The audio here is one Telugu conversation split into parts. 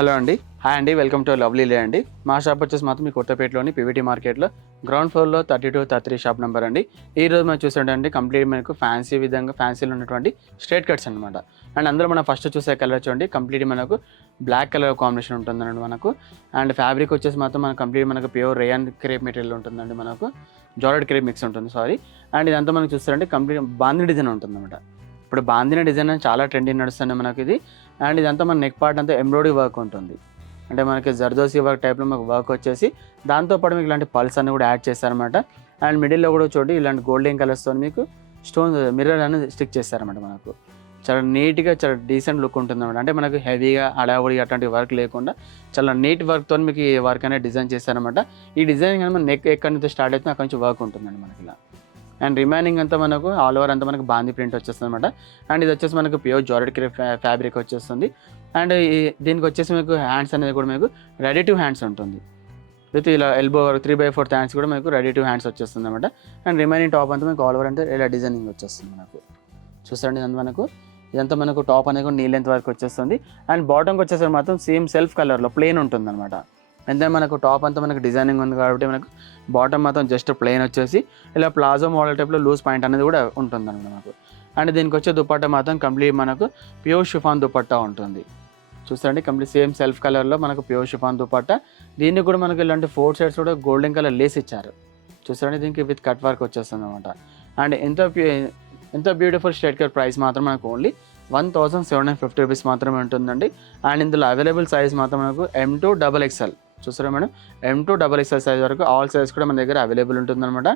హలో అండి, హాయ్ అండి, వెల్కమ్ టు లవ్లీ లే అండి. మా షాప్ వచ్చేసి మాత్రం మీ కొత్తపేటలోని పీవీటీ మార్కెట్లో గ్రౌండ్ ఫ్లోర్లో 32-33 షాప్ నెంబర్ అండి. ఈ రోజు మనం చూసేటండి కంప్లీట్ మనకు ఫ్యాన్సీ విధంగా ఫ్యాన్సీలో ఉన్నటువంటి స్ట్రైట్ కట్స్ అనమాట. అండ్ అందులో మనం ఫస్ట్ చూసే కలర్ చూడండి, కంప్లీట్ మనకు బ్లాక్ కలర్ కాంబినేషన్ ఉంటుందండి మనకు. అండ్ ఫ్యాబ్రిక్ వచ్చేసి మాత్రం మనకు కంప్లీట్ మనకు ప్యూర్ రేయాన్ క్రేప్ మెటీరియల్ ఉంటుందండి మనకు. జార్జెట్ క్రేప్ మిక్స్ ఉంటుంది సారీ. అండ్ ఇదంతా మనకు చూస్తారంటే కంప్లీట్ బాందిని డిజైన్ ఉంటుందన్నమాట. ఇప్పుడు బాందిని డిజైన్ చాలా ట్రెండింగ్ నడుస్తుంది మనకి ఇది. అండ్ ఇదంతా మన నెక్ పార్ట్ అంతా ఎంబ్రాయిడరీ వర్క్ ఉంటుంది. అంటే మనకి జర్దోసి వర్క్ టైప్లో మనకు వర్క్ వచ్చేసి దాంతోపాటు మీకు ఇలాంటి పల్స్ అన్ని కూడా యాడ్ చేస్తారనమాట. అండ్ మిడిల్లో కూడా చూడండి ఇలాంటి గోల్డెన్ కలర్స్తో మీకు స్టోన్ మిర్రర్ అనేది స్టిక్ చేస్తారనమాట. మనకు చాలా నీట్గా చాలా డీసెంట్ లుక్ ఉంటుంది అనమాట. అంటే మనకు హెవీగా హడావుడి అట్లాంటి వర్క్ లేకుండా చాలా నీట్ వర్క్తో మీకు ఈ వర్క్ అనేది డిజైన్ చేస్తారనమాట. ఈ డిజైన్ కానీ మన నెక్ ఎక్కడి నుంచి స్టార్ట్ అయితే అక్కడి నుంచి వర్క్ ఉంటుందండి మనకి ఇలా. అండ్ రిమైనింగ్ అంతా మనకు ఆల్ ఓవర్ అంతా మనకు బాందీ ప్రింట్ వచ్చేస్తుంది అనమాట. అండ్ ఇది వచ్చేసి మనకు ప్యూర్ జార్జెట్ క్రేప్ ఫ్యాబ్రిక్ వచ్చేస్తుంది. అండ్ దీనికి వచ్చేసి మీకు హ్యాండ్స్ అనేది కూడా మీకు రెడీ టు హ్యాండ్స్ ఉంటుంది. విత్ ఇలా ఎల్బో 3/4 హ్యాండ్స్ కూడా మీకు రెడీ టు హ్యాండ్స్ వచ్చేస్తుంది అనమాట. అండ్ రిమైనింగ్ టాప్ అంతా మీకు ఆల్ ఓవర్ అంటే ఇలా డిజైనింగ్ వచ్చేస్తుంది మనకు. చూడండి ఇదంతా మనకు టాప్ అనేది కూడా నీ లెంత్ వరకు వచ్చేస్తుంది. అండ్ బాటమ్కి వచ్చేసరికి మాత్రం సేమ్ సెల్ఫ్ కలర్లో ప్లెయిన్ ఉంటుంది అనమాట. అంతే మనకు టాప్ అంతా మనకు డిజైనింగ్ ఉంది కాబట్టి మనకు బాటమ్ మాత్రం జస్ట్ ప్లెయిన్ వచ్చేసి ఇలా ప్లాజో మోడల్ టైప్లో లూజ్ పాయింట్ అనేది కూడా ఉంటుందండి మనకు. అండ్ దీనికి వచ్చే దుపట్టా మాత్రం కంప్లీట్ మనకు ప్యూర్ షిఫాన్ దుపట్టా ఉంటుంది. చూస్తారండి కంప్లీట్ సేమ్ సెల్ఫ్ కలర్లో మనకు ప్యూర్ షిఫాన్ దుపట్టా. దీనికి కూడా మనకు ఇలాంటి 4 సైడ్స్ కూడా గోల్డెన్ కలర్ లేస్ ఇచ్చారు. చూస్తారండి దీనికి విత్ కట్ వర్క్ వచ్చేస్తుంది అనమాట. అండ్ ఎంత బ్యూటిఫుల్ స్ట్రైట్ కట్ ప్రైస్ మాత్రం మనకు ఓన్లీ 1750 రూపీస్ మాత్రమే ఉంటుందండి. అండ్ ఇందులో అవైలబుల్ సైజ్ మాత్రం మనకు M2 XXL చూసారా మేడం, M2 XXL సైజ్ వరకు ఆల్ సైజ్ కూడా మన దగ్గర అవైలబుల్ ఉంటుందన్నమాట.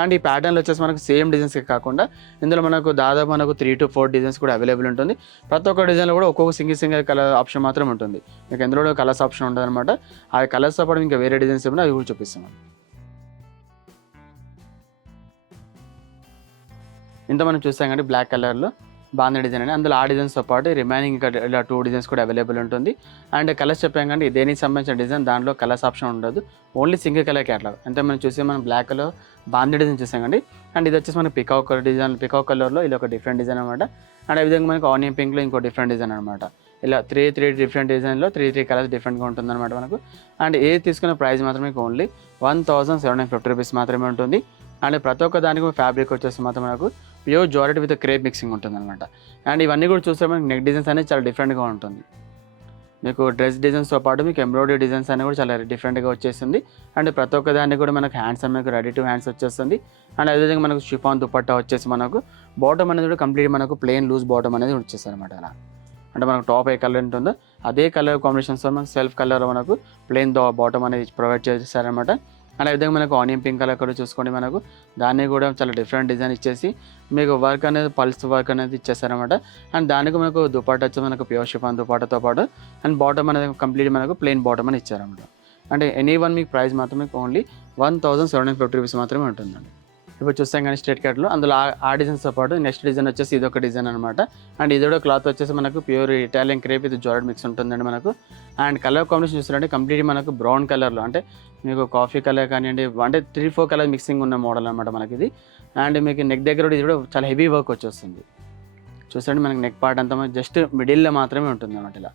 అండ్ ఈ ప్యాటర్న్లో వచ్చేసి మనకు సేమ్ డిజైన్స్ కాకుండా ఇందులో మనకు దాదాపు మనకు 3 to 4 డిజైన్స్ కూడా అవైలబుల్ ఉంటుంది. ప్రతి ఒక్క డిజైన్లో కూడా ఒక్కొక్క సింగిల్ కలర్ ఆప్షన్ మాత్రం ఉంటుంది. మీకు ఎందులో కలర్స్ ఆప్షన్ ఉంటుంది అనమాట. ఆ కలర్స్తో పాటు ఇంకా వేరే డిజైన్స్ ఏమైనా అవి కూడా చూపిస్తున్నాం. ఇంత మనం చూస్తాం కానీ బ్లాక్ కలర్లో బాగుంది డిజైన్ అని, అందులో ఆ డిజైన్స్తో పాటు రిమైనింగ్ ఇంకా ఇలా 2 డిజైన్స్ కూడా అవైలబుల్ ఉంటుంది. అండ్ కలర్స్ చెప్పాం కానీ దేనికి సంబంధించిన డిజైన్ దాంట్లో కలర్స్ ఆప్షన్ ఉండదు, ఓన్లీ సింగిల్ కలర్ క్యాటలాగ్. అంటే మనం చూసే మనం బ్లాక్లో బాంది డిజైన్ చూసాం కండి. అండ్ ఇది వచ్చేసి మనకి పికాక్ డిజైన్, పికాక్ కలర్లో ఇది ఒక డిఫరెంట్ డిజైన్ అనమాట. అండ్ అదేవిధంగా మనకి ఆనియన్ పింక్లో ఇంకో డిఫరెంట్ డిజైన్ అనమాట. ఇలా 3 డిఫరెంట్ డిజైన్లో 3 కలర్స్ డిఫరెంట్గా ఉంటుందన్నమాట మనకు. అండ్ ఏది తీసుకున్న ప్రైస్ మాత్రం మీకు ఓన్లీ 1750 రూపీస్ మాత్రమే ఉంటుంది. అండ్ ప్రతి ఒక్క దానికి ఫ్యాబ్రిక్ వచ్చేసి మాత్రం మనకు pure georgette with crepe mixing ఉంటుంది అనమాట. అండ్ ఇవన్నీ కూడా చూస్తే మనకి నెక్ డిజైన్స్ అనేది చాలా డిఫరెంట్గా ఉంటుంది. మీకు డ్రెస్ డిజైన్స్తో పాటు మీకు ఎంబ్రాయిడరీ డిజైన్స్ అనేవి కూడా చాలా డిఫరెంట్గా వచ్చేస్తుంది. అండ్ ప్రతి ఒక్క దాన్ని కూడా మనకు హ్యాండ్స్ మనకు రెడీ టు హ్యాండ్స్ వచ్చేస్తుంది. అండ్ అదేవిధంగా మనకు షిఫాన్ దుపట్టా వచ్చేసి మనకు బాటమ్ అనేది కూడా కంప్లీట్ మనకు ప్లెయిన్ లూజ్ బాటమ్ అనేది వచ్చేస్తుంది అనమాట. అలా అంటే మనకు టాప్ ఏ కలర్ ఉంటుందో అదే కలర్ కాంబినేషన్స్తో మనకు సెల్ఫ్ కలర్ మనకు ప్లెయిన్ బాటమ్ అనేది ప్రొవైడ్ చేస్తారనమాట. అండ్ అదేవిధంగా మనకు ఆనియన్ పింక్ కలర్ కూడా చూసుకోండి, మనకు దాన్ని కూడా చాలా డిఫరెంట్ డిజైన్ ఇచ్చేసి మీకు వర్క్ అనేది పల్స్ వర్క్ అనేది ఇచ్చేస్తారనమాట. అండ్ దానికి మనకు దుపట్టా వచ్చి మనకు ప్యూర్ షిఫాన్ దుపట్టాతో పాటు అండ్ బాటమ్ అనేది కంప్లీట్ మనకు ప్లెయిన్ బాటమ్ అని ఇచ్చారనమాట. అంటే ఎనీ వన్ మీకు ప్రైస్ మాత్రం మీకు ఓన్లీ 1750 రూపీస్ మాత్రమే ఉంటుందండి. ఇప్పుడు చూస్తాం కానీ స్ట్రైట్ కట్లో అందులో ఆ డిజైన్స్తో పాటు నెక్స్ట్ డిజైన్ వచ్చేసి ఇది ఒక డిజైన్ అనమాట. అండ్ ఇది కూడా క్లాత్ వచ్చేసి మనకు ప్యూర్ ఇటాలియన్ క్రేప్ ఇది జార్జెట్ మిక్స్ ఉంటుందండి మనకు. అండ్ కలర్ కాంబినేషన్ చూస్తారంటే కంప్లీట్ మనకు బ్రౌన్ కలర్లో అంటే మీకు కాఫీ కలర్ కానివ్వండి, అంటే 3-4 కలర్ మిక్సింగ్ ఉన్న మోడల్ అనమాట మనకి ఇది. అండ్ మీకు నెక్ దగ్గర కూడా ఇది కూడా చాలా హెవీ వర్క్ వచ్చేస్తుంది. చూడండి మనకి నెక్ పార్ట్ అంతా జస్ట్ మిడిల్లో మాత్రమే ఉంటుంది అనమాట. ఇలా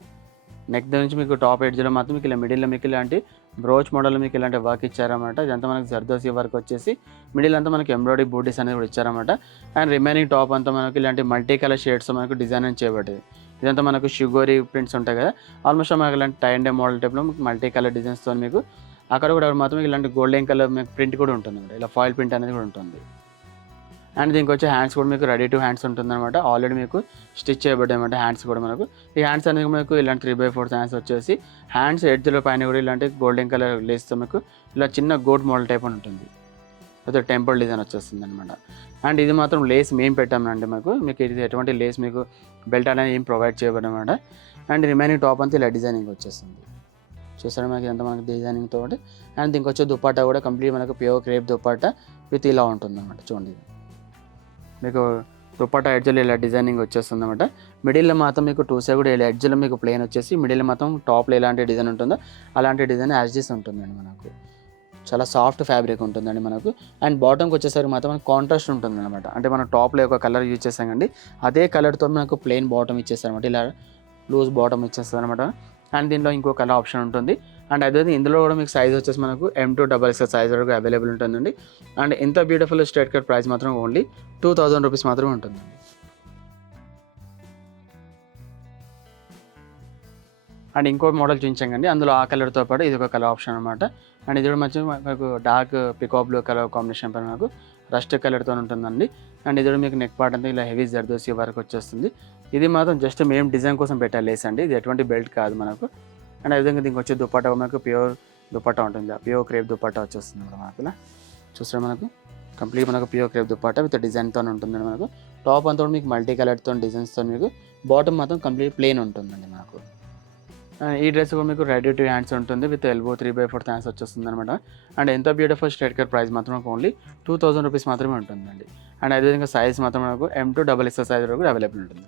నెక్ దగ్గర నుంచి మీకు టాప్ ఎడ్జ్లో మాత్రం మీకు ఇలా మిడిల్లో మీకు ఇలాంటి బ్రోచ్ మోడల్లో మీకు ఇలాంటి వర్క్ ఇచ్చారన్నమాట. ఇదంతా మనకు జర్దోసి వర్క్ వచ్చేసి మిడిల్ అంతా మనకి ఎంబ్రాయిడరీ బూటీస్ అనేది కూడా ఇచ్చారన్నమాట. అండ్ రిమైనింగ్ టాప్ అంతా మనకి ఇలాంటి మల్టీ కలర్ షేడ్స్ మనకు డిజైన్ అని చేయబడ్డది. ఇదంతా మనకు షుగరీ ప్రింట్స్ ఉంటాయి కదా, ఆల్మోస్ట్ మనకి ఇలాంటి టై అండ్ డే మోడల్ టైప్లో మల్టీ కలర్ డిజైన్స్తో మీకు అక్కడ కూడా మాత్రం ఇలాంటి గోల్డెన్ కలర్ మీకు ప్రింట్ కూడా ఉంటుంది అనమాట. ఇలా ఫాయిల్ ప్రింట్ అనేది కూడా ఉంటుంది. అండ్ దీనికి వచ్చే హ్యాండ్స్ కూడా మీకు రెడీ టు హ్యాండ్స్ ఉంటుందన్నమాట. ఆల్రెడీ మీకు స్టిచ్ చేయబడ్డాయి అనమాట హ్యాండ్స్ కూడా మనకు. ఈ హ్యాండ్స్ అనేది మీకు ఇలాంటి 3/4 హ్యాండ్స్ వచ్చేసి హ్యాండ్స్ ఎడ్జ్ల పైన కూడా ఇలాంటి గోల్డెన్ కలర్ లేస్తో మీకు ఇలా చిన్న గోట్ మోడల్ టైప్ అని ఉంటుంది, అయితే టెంపుల్ డిజైన్ వచ్చేస్తుంది అనమాట. అండ్ ఇది మాత్రం లేస్ మేము పెట్టామండి మీకు ఇది ఎటువంటి లేస్ మీకు బెల్ట్ అనేది ఏం ప్రొవైడ్ చేయబడమాట. అండ్ రిమైనింగ్ టాప్ అంతా ఇలా డిజైనింగ్ వచ్చేస్తుంది. చూసారా మనకి ఇదంతా మనకి డిజైనింగ్ తోటి. అండ్ దీనికి వచ్చే దుపట్టా కూడా కంప్లీట్ మనకు ప్యూర్ క్రేప్ దుపట్టా విత్ ఇలా ఉంటుంది అనమాట. చూడండి మీకు దుపట్టా ఎడ్జ్లో ఇలా డిజైనింగ్ వచ్చేస్తుంది అనమాట. మిడిల్లో మాత్రం మీకు 2 సైడ్ కూడా ఇలా ఎడ్జ్లో మీకు ప్లెయిన్ వచ్చేసి మిడిల్లో మాత్రం టాప్లో ఎలాంటి డిజైన్ ఉంటుందో అలాంటి డిజైన్ యాజ్ డీస్ ఉంటుందండి మనకు. చాలా సాఫ్ట్ ఫ్యాబ్రిక్ ఉంటుందండి మనకు. అండ్ బాటమ్కి వచ్చేసరికి మాత్రం మనకు కాంట్రాస్ట్ ఉంటుంది అనమాట. అంటే మనం టాప్లో ఒక కలర్ యూజ్ చేసాం కండి, అదే కలర్తో మనకు ప్లెయిన్ బాటమ్ ఇచ్చేస్తారు అనమాట. ఇలా లూజ్ బాటమ్ ఇచ్చేస్తారు అనమాట. అండ్ దీనిలో ఇంకో కలర్ ఆప్షన్ ఉంటుంది. అండ్ అదే ఇందులో కూడా మీకు సైజ్ వచ్చేసి మనకు M2XXL సైజ్ వరకు అవైలబుల్ ఉంటుందండి. అండ్ ఎంత బ్యూటిఫుల్ స్ట్రైట్ కట్ ప్రైస్ మాత్రం ఓన్లీ 2000 రూపీస్ మాత్రమే ఉంటుందండి. అండ్ ఇంకో మోడల్ చూపించాండి, అందులో ఆ కలర్తో పాటు ఇది ఒక కలర్ ఆప్షన్ అనమాట. అండ్ ఇది కూడా మంచి మనకు dark pico blue colour combination పైన మనకు రస్ట్ కలర్తో ఉంటుందండి. అండ్ ఇది కూడా మీకు నెక్ పార్ట్ అంతా ఇలా హెవీ జర్దోసి వరకు వచ్చేస్తుంది. ఇది మాత్రం జస్ట్ మేము డిజైన్ కోసం పెట్టాలి లేస్ అండి, ఇది ఎటువంటి బెల్ట్ కాదు మనకు. అండ్ అదేవిధంగా దీనికి వచ్చే దుపట్టా మనకు ప్యూర్ దుపట్టా ఉంటుంది, ప్యూర్ క్రేప్ దుపట్టా వచ్చేస్తుంది మనకు. ఇలా చూస్తే మనకు కంప్లీట్ మనకు ప్యూర్ క్రేప్ దుపట్టా విత్ డిజైన్తో ఉంటుందండి మనకు. టాప్ అంతా కూడా మీకు మల్టీ కలర్తో డిజైన్స్తో మీకు, బాటమ్ మాత్రం కంప్లీట్ ప్లెయిన్ ఉంటుందండి మనకు. ఈ డ్రెస్ కూడా మీకు రెడీ టు హ్యాండ్స్ ఉంటుంది విత్ ఎల్బో 3/4 హ్యాండ్స్ వచ్చేస్తుంది అనమాట. అండ్ ఎంత బ్యూటిఫుల్ స్ట్రైట్ కట్ ప్రైస్ మాత్రం ఓన్లీ 2000 రూపీస్ మాత్రమే ఉంటుందండి. అండ్ అదేవిధంగా సైజ్ మాత్రం మనకు M2XXL సైజ్ వరకు అవైలబుల్ ఉంటుంది.